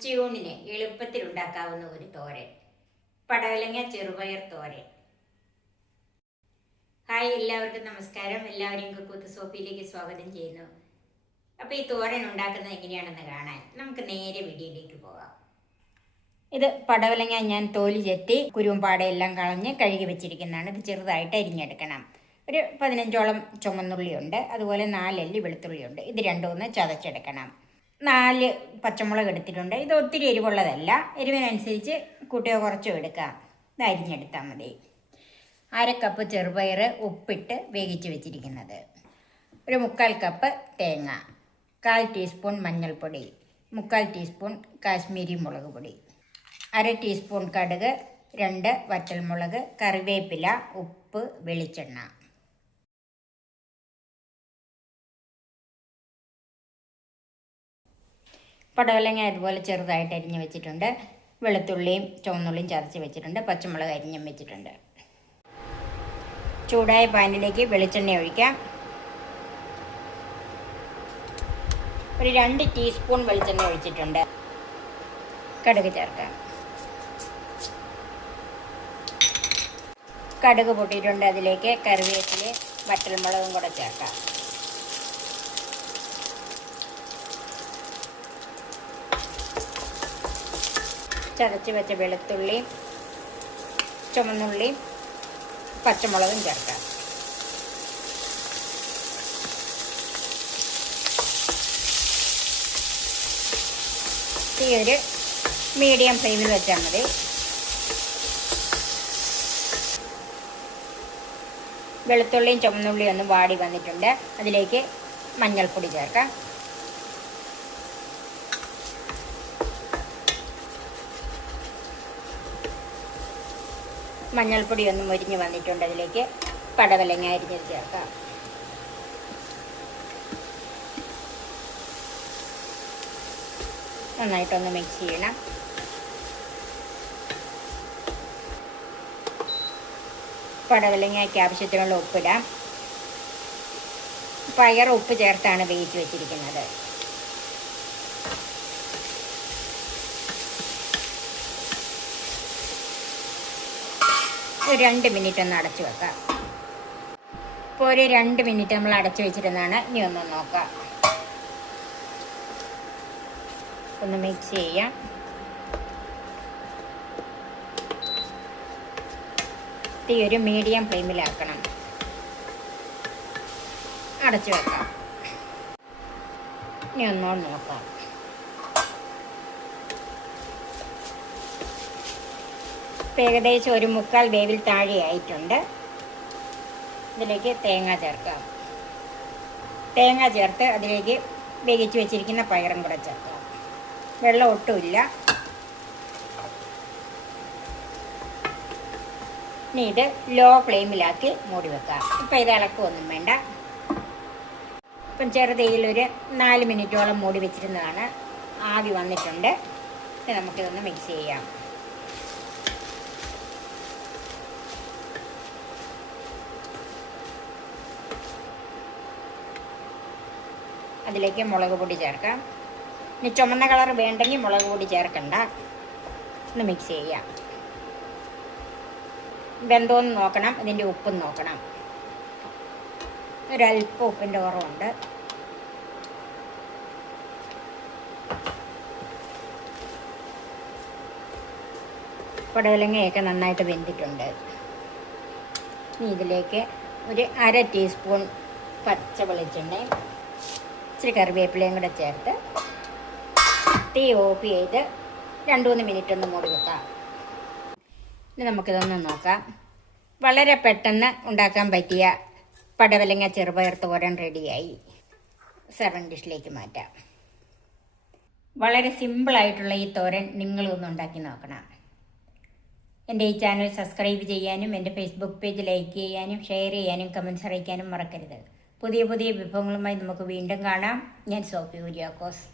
ഉച്ചയൂണിന് എളുപ്പത്തിൽ ഉണ്ടാക്കാവുന്ന ഒരു തോരൻ, പടവലങ്ങ ചെറുപയർ തോരൻ. ഹായ്, എല്ലാവർക്കും നമസ്കാരം. എല്ലാവരെയും കുക്കൂത്ത് സോപ്പിയിലേക്ക് സ്വാഗതം ചെയ്യുന്നു. അപ്പോൾ ഈ തോരൻ ഉണ്ടാക്കുന്നത് എങ്ങനെയാണെന്ന് കാണാൻ നമുക്ക് നേരെ വീഡിയോയിലേക്ക് പോകാം. ഇത് പടവലങ്ങ ഞാൻ തോല് ചെത്തി കുരുമ്പാടയെല്ലാം കളഞ്ഞ് കഴുകി വെച്ചിരിക്കുന്നതാണ്. ഇത് ചെറുതായിട്ട് അരിഞ്ഞെടുക്കണം. ഒരു 15ഓളം ചുമന്നുള്ളിയുണ്ട്, അതുപോലെ 4 അല്ലി വെളുത്തുള്ളിയുണ്ട്. ഇത് രണ്ടുമൊന്ന് ചതച്ചെടുക്കണം. 4 പച്ചമുളക് എടുത്തിട്ടുണ്ട്. ഇത് ഒത്തിരി എരിവുള്ളതല്ല, എരിവിനനുസരിച്ച് കൂട്ടിയോ കുറച്ചോ എടുക്കാം. ഇത് അരിഞ്ഞെടുത്താൽ മതി. 1/2 കപ്പ് ചെറുപയർ ഉപ്പിട്ട് വേവിച്ച് വെച്ചിരിക്കുന്നത്, ഒരു 3/4 കപ്പ് തേങ്ങ, 1/4 ടീസ്പൂൺ മഞ്ഞൾപ്പൊടി, 3/4 ടീസ്പൂൺ കാശ്മീരി മുളക് പൊടി, 1/2 ടീസ്പൂൺ കടുക്, 2 വറ്റൽമുളക്, കറിവേപ്പില, ഉപ്പ്, വെളിച്ചെണ്ണ. പടവലങ്ങ അതുപോലെ ചെറുതായിട്ട് അരിഞ്ഞ് വെച്ചിട്ടുണ്ട്. വെളുത്തുള്ളിയും ചുവന്നുള്ളിയും ചതച്ച് വെച്ചിട്ടുണ്ട്. പച്ചമുളക് അരിഞ്ഞും വെച്ചിട്ടുണ്ട്. ചൂടായ പാനിലേക്ക് വെളിച്ചെണ്ണ ഒഴിക്കാം. ഒരു 2 ടീസ്പൂൺ വെളിച്ചെണ്ണ ഒഴിച്ചിട്ടുണ്ട്. കടുക് ചേർക്കാം. കടുക് പൊട്ടിയിട്ടുണ്ട്. അതിലേക്ക് കറിവേപ്പിലയും വറ്റൽമുളകും കൂടെ ചേർക്കാം. ചതച്ച് വെച്ച വെളുത്തുള്ളിയും ചുവന്നുള്ളിയും പച്ചമുളകും ചേർക്കാം. തീ ഒരു മീഡിയം ഫ്ലെയിമിൽ വെച്ചാൽ മതി. വെളുത്തുള്ളിയും ചുവന്നുള്ളിയും ഒന്ന് വാടി വന്നിട്ടുണ്ട്. അതിലേക്ക് മഞ്ഞൾപ്പൊടി ചേർക്കാം. മഞ്ഞൾപ്പൊടി ഒന്ന് മുരിഞ്ഞ് വന്നിട്ടുണ്ട്. അതിലേക്ക് പടവലങ്ങ അരിഞ്ഞത് ചേർക്കാം. നന്നായിട്ടൊന്ന് മിക്സ് ചെയ്യണം. പടവലങ്ങയ്ക്ക് ആവശ്യത്തിനുള്ള ഉപ്പിടാം. പയർ ഉപ്പ് ചേർത്താണ് വേവിച്ച് വെച്ചിരിക്കുന്നത്. ഒരു 2 മിനിറ്റ് ഒന്ന് അടച്ചു വെക്കാം. ഇപ്പോൾ ഒരു 2 മിനിറ്റ് നമ്മൾ അടച്ചു വെച്ചിരുന്നതാണ്. ഇനി ഒന്ന് നോക്കാം. ഒന്ന് മിക്സ് ചെയ്യാം. തീ ഒരു മീഡിയം ഫ്ലെയിമിലാക്കണം. അടച്ചു വെക്കാം. ഇനി ഒന്നോട് നോക്കാം. ഏകദേശം ഒരു 3/4 വേവിൽ താഴെ ആയിട്ടുണ്ട്. ഇതിലേക്ക് തേങ്ങ ചേർക്കാം. തേങ്ങ ചേർത്ത് അതിലേക്ക് വേവിച്ച് വെച്ചിരിക്കുന്ന പയറും കൂടെ ചേർക്കാം. വെള്ളം ഒട്ടുമില്ല. ഇനി ഇത് ലോ ഫ്ലെയിമിലാക്കി മൂടി വെക്കാം. ഇപ്പം ഇത് ഇളക്കൊന്നും വേണ്ട. ഇപ്പം ചെറുതീയിലൊരു 4 മിനിറ്റോളം മൂടി വെച്ചിരുന്നതാണ്. ആവി വന്നിട്ടുണ്ട്. നമുക്കിതൊന്ന് മിക്സ് ചെയ്യാം. അതിലേക്ക് മുളക് പൊടി ചേർക്കാം. ഇനി ചുമന്ന കളർ വേണ്ടെങ്കിൽ മുളക് പൊടി ചേർക്കണ്ട. ഒന്ന് മിക്സ് ചെയ്യാം. വെന്തോന്ന് നോക്കണം. ഇതിൻ്റെ ഉപ്പും നോക്കണം. ഒരല്പം ഉപ്പിൻ്റെ കുറവുണ്ട്. പടവലങ്ങയൊക്കെ നന്നായിട്ട് വെന്തിട്ടുണ്ട്. ഇനി ഇതിലേക്ക് ഒരു 1/2 ടീസ്പൂൺ പച്ച വെളിച്ചെണ്ണയും ഇച്ചിരി കറിവേപ്പിലയും കൂടെ ചേർത്ത് തീ ഓഫ് ചെയ്ത് 2-3 മിനിറ്റ് ഒന്ന് മൂടി വെക്കാം. ഇനി നമുക്കിതൊന്ന് നോക്കാം. വളരെ പെട്ടെന്ന് ഉണ്ടാക്കാൻ പറ്റിയ പടവലങ്ങ ചെറുപയർ തോരൻ റെഡിയായി. സർവിംഗ് ഡിഷിലേക്ക് മാറ്റാം. വളരെ സിമ്പിളായിട്ടുള്ള ഈ തോരൻ നിങ്ങളൊന്ന് ഉണ്ടാക്കി നോക്കണം. എൻ്റെ ഈ ചാനൽ സബ്സ്ക്രൈബ് ചെയ്യാനും എൻ്റെ ഫേസ്ബുക്ക് പേജ് ലൈക്ക് ചെയ്യാനും ഷെയർ ചെയ്യാനും കമൻറ്റ്സ് അറിയിക്കാനും മറക്കരുത്. പുതിയ പുതിയ വിഭവങ്ങളുമായി നമുക്ക് വീണ്ടും കാണാം. ഞാൻ സോഫി കുര്യാക്കോസ്.